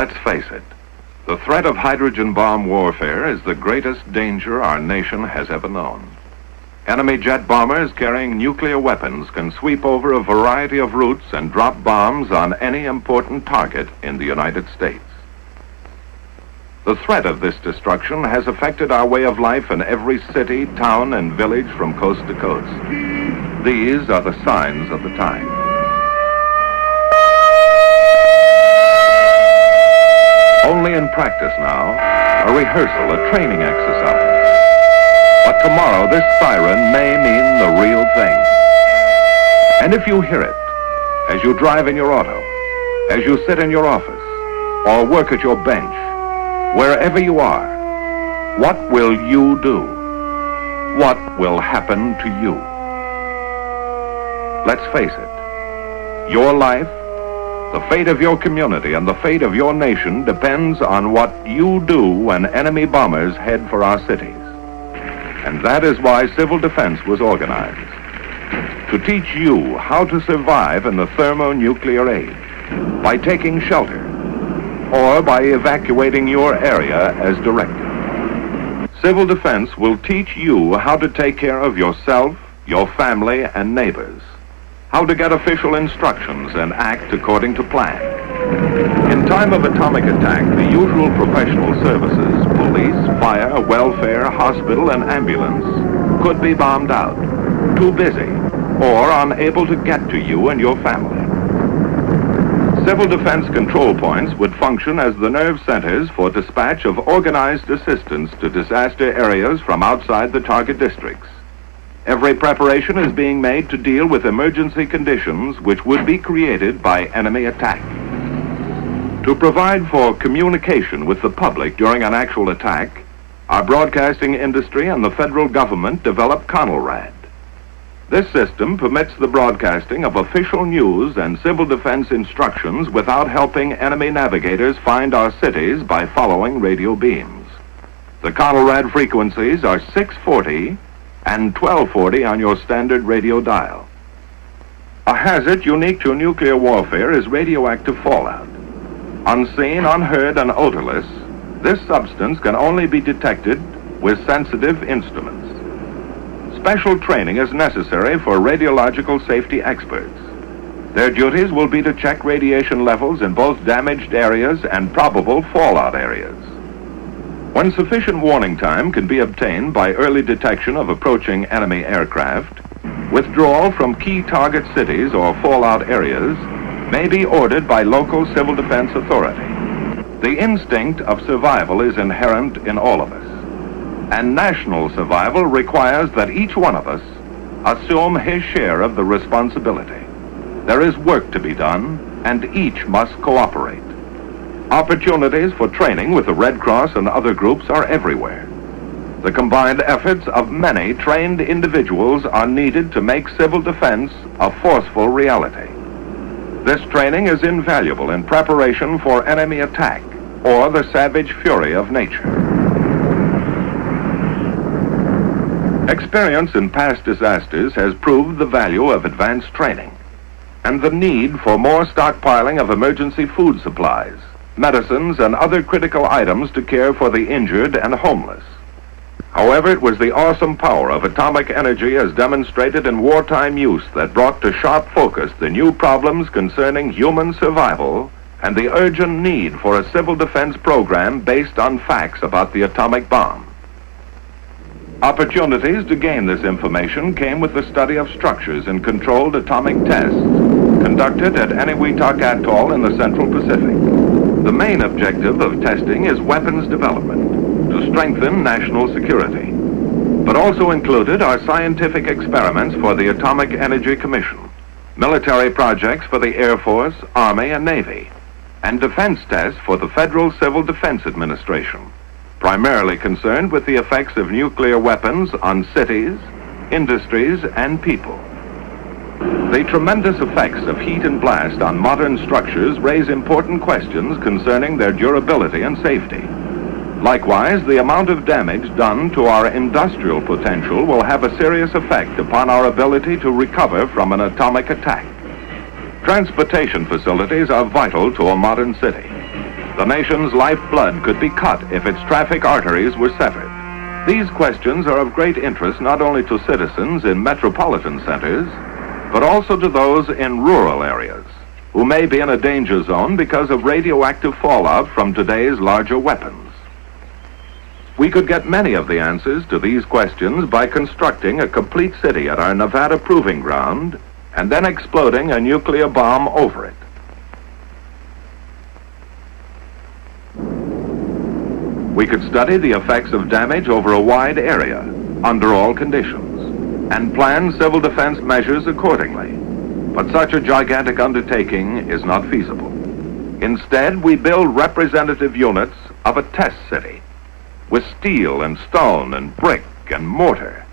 Let's face it, the threat of hydrogen bomb warfare is the greatest danger our nation has ever known. Enemy jet bombers carrying nuclear weapons can sweep over a variety of routes and drop bombs on any important target in the United States. The threat of this destruction has affected our way of life in every city, town, and village from coast to coast. These are the signs of the time. Only in practice now, a rehearsal, a training exercise. But tomorrow, this siren may mean the real thing. And if you hear it, as you drive in your auto, as you sit in your office, or work at your bench, wherever you are, what will you do? What will happen to you? Let's face it, your life, the fate of your community, and the fate of your nation depends on what you do when enemy bombers head for our cities. And that is why civil defense was organized, to teach you how to survive in the thermonuclear age, by taking shelter, or by evacuating your area as directed. Civil defense will teach you how to take care of yourself, your family, and neighbors, how to get official instructions and act according to plan. In time of atomic attack, the usual professional services, police, fire, welfare, hospital, and ambulance, could be bombed out, too busy, or unable to get to you and your family. Civil defense control points would function as the nerve centers for dispatch of organized assistance to disaster areas from outside the target districts. Every preparation is being made to deal with emergency conditions which would be created by enemy attack. To provide for communication with the public during an actual attack, our broadcasting industry and the federal government developed CONELRAD. This system permits the broadcasting of official news and civil defense instructions without helping enemy navigators find our cities by following radio beams. The CONELRAD frequencies are 640 and 1240 on your standard radio dial. A hazard unique to nuclear warfare is radioactive fallout. Unseen, unheard, and odorless, this substance can only be detected with sensitive instruments. Special training is necessary for radiological safety experts. Their duties will be to check radiation levels in both damaged areas and probable fallout areas. When sufficient warning time can be obtained by early detection of approaching enemy aircraft, withdrawal from key target cities or fallout areas may be ordered by local civil defense authority. The instinct of survival is inherent in all of us, and national survival requires that each one of us assume his share of the responsibility. There is work to be done, and each must cooperate. Opportunities for training with the Red Cross and other groups are everywhere. The combined efforts of many trained individuals are needed to make civil defense a forceful reality. This training is invaluable in preparation for enemy attack or the savage fury of nature. Experience in past disasters has proved the value of advanced training and the need for more stockpiling of emergency food supplies, medicines, and other critical items to care for the injured and homeless. However, it was the awesome power of atomic energy as demonstrated in wartime use that brought to sharp focus the new problems concerning human survival and the urgent need for a civil defense program based on facts about the atomic bomb. Opportunities to gain this information came with the study of structures in controlled atomic tests conducted at Eniwetok Atoll in the Central Pacific. The main objective of testing is weapons development to strengthen national security, but also included are scientific experiments for the Atomic Energy Commission, military projects for the Air Force, Army, and Navy, and defense tests for the Federal Civil Defense Administration, primarily concerned with the effects of nuclear weapons on cities, industries, and people. The tremendous effects of heat and blast on modern structures raise important questions concerning their durability and safety. Likewise, the amount of damage done to our industrial potential will have a serious effect upon our ability to recover from an atomic attack. Transportation facilities are vital to a modern city. The nation's lifeblood could be cut if its traffic arteries were severed. These questions are of great interest not only to citizens in metropolitan centers, but also to those in rural areas who may be in a danger zone because of radioactive fallout from today's larger weapons. We could get many of the answers to these questions by constructing a complete city at our Nevada proving ground and then exploding a nuclear bomb over it. We could study the effects of damage over a wide area, under all conditions, and plan civil defense measures accordingly. But such a gigantic undertaking is not feasible. Instead, we build representative units of a test city, with steel and stone and brick and mortar,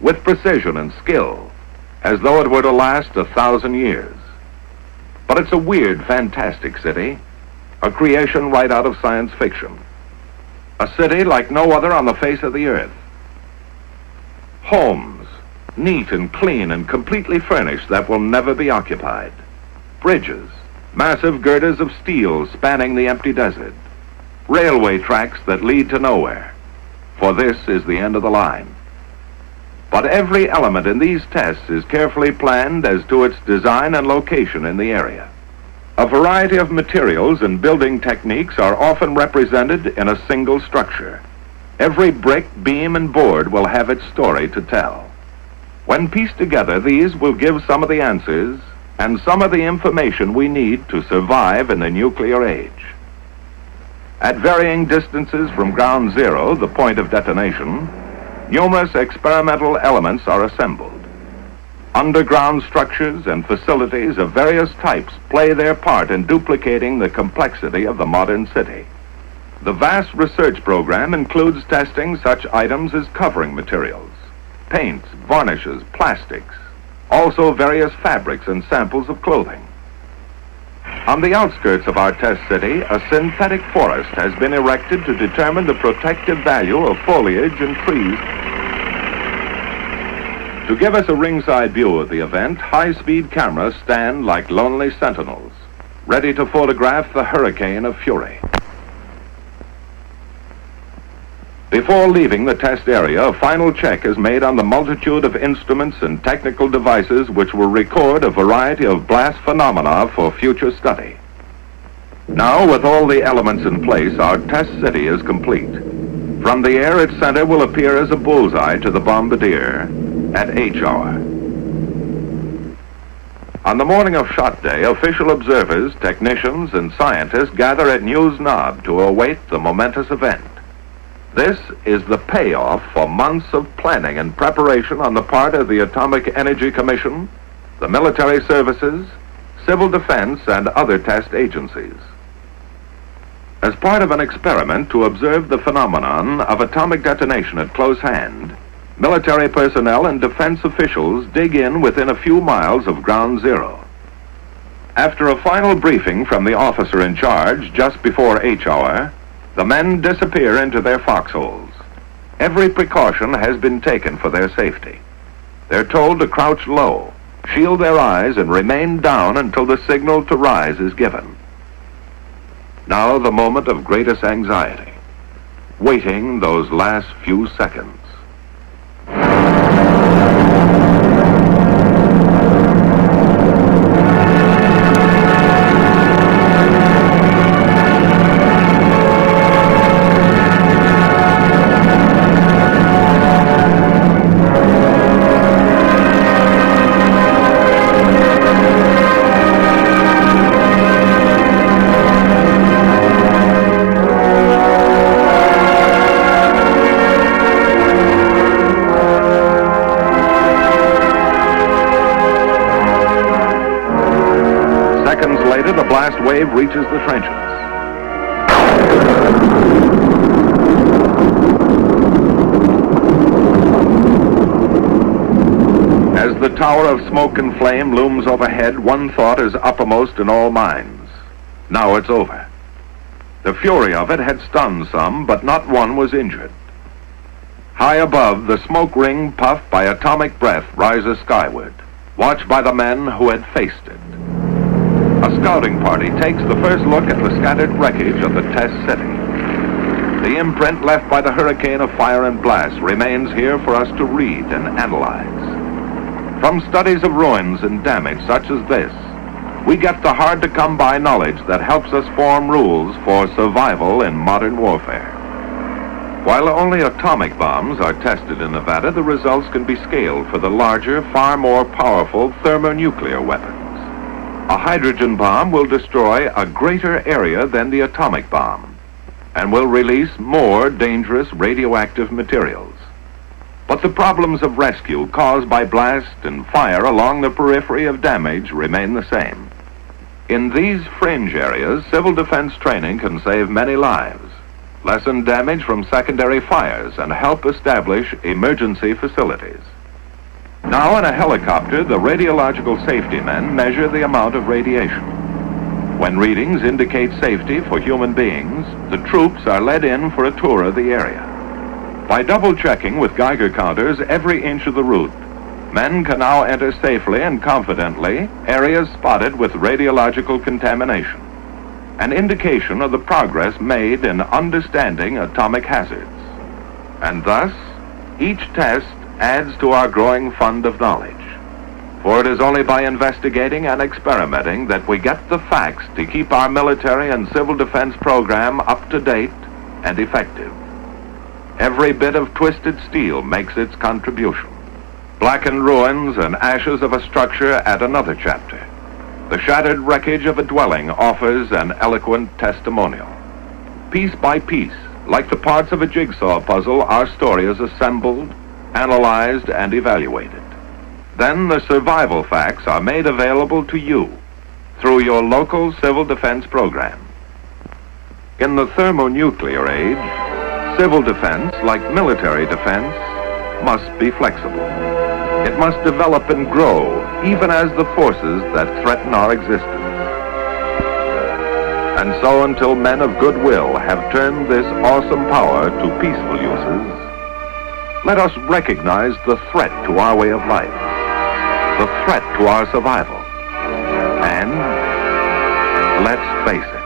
with precision and skill, as though it were to last 1,000 years. But it's a weird, fantastic city, a creation right out of science fiction. A city like no other on the face of the earth. Homes, neat and clean and completely furnished, that will never be occupied. Bridges, massive girders of steel spanning the empty desert. Railway tracks that lead to nowhere, for this is the end of the line. But every element in these tests is carefully planned as to its design and location in the area. A variety of materials and building techniques are often represented in a single structure. Every brick, beam, and board will have its story to tell. When pieced together, these will give some of the answers and some of the information we need to survive in the nuclear age. At varying distances from ground zero, the point of detonation, numerous experimental elements are assembled. Underground structures and facilities of various types play their part in duplicating the complexity of the modern city. The vast research program includes testing such items as covering materials, paints, varnishes, plastics, also various fabrics and samples of clothing. On the outskirts of our test city, a synthetic forest has been erected to determine the protective value of foliage and trees. To give us a ringside view of the event, high-speed cameras stand like lonely sentinels, ready to photograph the hurricane of fury. Before leaving the test area, a final check is made on the multitude of instruments and technical devices which will record a variety of blast phenomena for future study. Now, with all the elements in place, our test city is complete. From the air, its center will appear as a bullseye to the bombardier at H hour. On the morning of shot day, official observers, technicians, and scientists gather at News Knob to await the momentous event. This is the payoff for months of planning and preparation on the part of the Atomic Energy Commission, the military services, civil defense, and other test agencies. As part of an experiment to observe the phenomenon of atomic detonation at close hand, military personnel and defense officials dig in within a few miles of ground zero. After a final briefing from the officer in charge just before H hour, the men disappear into their foxholes. Every precaution has been taken for their safety. They're told to crouch low, shield their eyes, and remain down until the signal to rise is given. Now the moment of greatest anxiety, waiting those last few seconds. The blast wave reaches the trenches. As the tower of smoke and flame looms overhead, one thought is uppermost in all minds. Now it's over. The fury of it had stunned some, but not one was injured. High above, the smoke ring puffed by atomic breath rises skyward, watched by the men who had faced it. A scouting party takes the first look at the scattered wreckage of the test city. The imprint left by the hurricane of fire and blast remains here for us to read and analyze. From studies of ruins and damage such as this, we get the hard-to-come-by knowledge that helps us form rules for survival in modern warfare. While only atomic bombs are tested in Nevada, the results can be scaled for the larger, far more powerful thermonuclear weapons. A hydrogen bomb will destroy a greater area than the atomic bomb and will release more dangerous radioactive materials. But the problems of rescue caused by blast and fire along the periphery of damage remain the same. In these fringe areas, civil defense training can save many lives, lessen damage from secondary fires, and help establish emergency facilities. Now in a helicopter, the radiological safety men measure the amount of radiation. When readings indicate safety for human beings, the troops are led in for a tour of the area. By double-checking with Geiger counters every inch of the route, men can now enter safely and confidently areas spotted with radiological contamination, an indication of the progress made in understanding atomic hazards. And thus, each test adds to our growing fund of knowledge. For it is only by investigating and experimenting that we get the facts to keep our military and civil defense program up to date and effective. Every bit of twisted steel makes its contribution. Blackened ruins and ashes of a structure add another chapter. The shattered wreckage of a dwelling offers an eloquent testimonial. Piece by piece, like the parts of a jigsaw puzzle, our story is assembled, analyzed, and evaluated. Then the survival facts are made available to you through your local civil defense program. In the thermonuclear age, civil defense, like military defense, must be flexible. It must develop and grow, even as the forces that threaten our existence. And so until men of goodwill have turned this awesome power to peaceful uses, let us recognize the threat to our way of life, the threat to our survival, and let's face it.